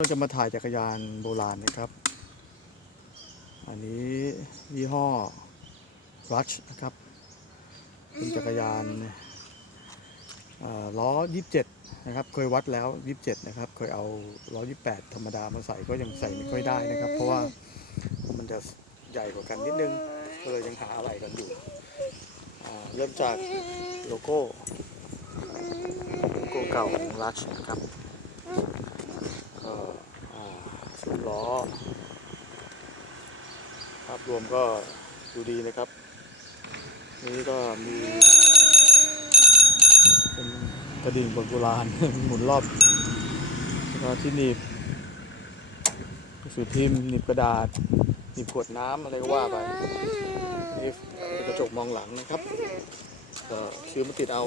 ก็จะมาถ่ายจักรยานโบราณนะครับ อันนี้ยี่ห้อ Rush นะครับ เป็นจักรยานเอ่อล้อ 27 นะครับ เคยวัดแล้ว 27 นะครับ เคยเอาล้อ 28 ธรรมดามาใส่ก็ยังใส่ไม่ค่อยได้นะครับ เพราะว่ามันจะใหญ่กว่ากันนิดนึง ก็เลยยังหาอะไรกันอยู่ เริ่มจากโลโก้ โลโก้เก่าของ Rush นะครับ ก็อ่าซุ้ม ล้อ ภาพรวมก็ดูดีนะครับ นี่ก็มีเป็นกระดิ่งบนโบราณหมุนรอบแล้วก็ที่หนีบสือพิมพ์หนีบกระดาษหนีบขวดน้ำอะไรก็ว่าไปนี่เป็นกระจกมองหลังนะครับก็ซื้อมาติดเอา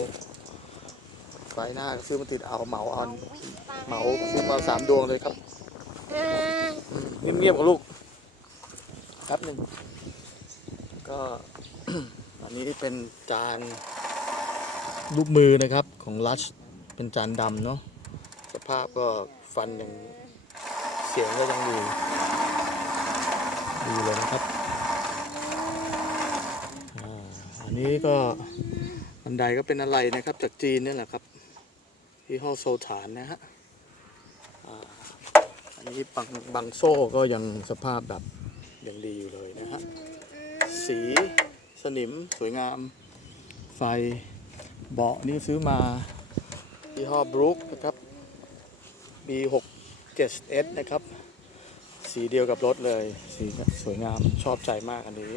ไฟหน้าซื้อมาติดเอาเหมาเอาเหมาซื้อมาสามดวงเลยครับ เงียบๆกับลูกแป๊บหนึ่งก็อันนี้เป็นจานรูปมือนะครับของลัชเป็นจานดำเนาะสภาพก็ฟันยังเสียงก็ยังดีดีเลยนะครับอันนี้ก็บันไดก็เป็นอะไรนะครับจากจีนนี่แหละครับที่ห้อโซฐานนะฮะ อันนี้บางบางโซ่ก็ยังสภาพแบบยังดีอยู่เลยนะฮะ สีสนิมสวยงาม ไฟเบาะนี่ซื้อมายี่ห้อบรูคนะครับ B6 7S นะครับ สีเดียวกับรถเลย สีสวยงามชอบใจมากอันนี้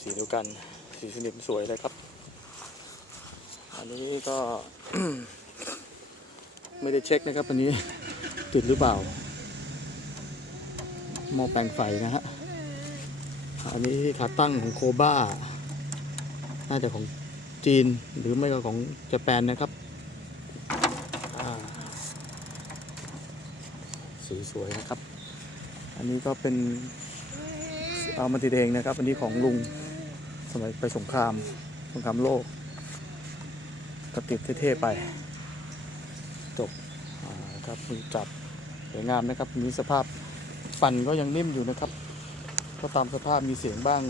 สีเดียวกัน สีสนิมสวยเลยครับ อันนี้ก็ ไม่ได้เช็คนะครับอันนี้ติดหรือเปล่า หม้อแปลงไฟนะฮะ อันนี้ขาตั้งของโคบ้า น่าจะของจีนหรือไม่ก็ของญี่ปุ่นนะครับ สีสวยนะครับ อันนี้ก็เป็นเอามาติดเองนะครับ อันนี้ของลุงสมัยไปสงครามสงครามโลกก็ติดเท่ๆไปจบครับมือจับสวยงามนะครับมีสภาพ ปั่นก็ยังนิ่มอยู่นะครับ ก็ตามสภาพมีเสียงบ้าง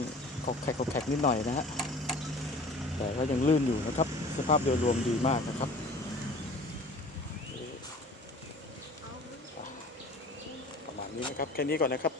ขอกแขกขอกแขกนิดหน่อยนะฮะแต่ก็ยังลื่นอยู่นะครับ สภาพโดยรวมดีมากนะครับประมาณนี้นะครับแค่นี้ก่อนนะครับ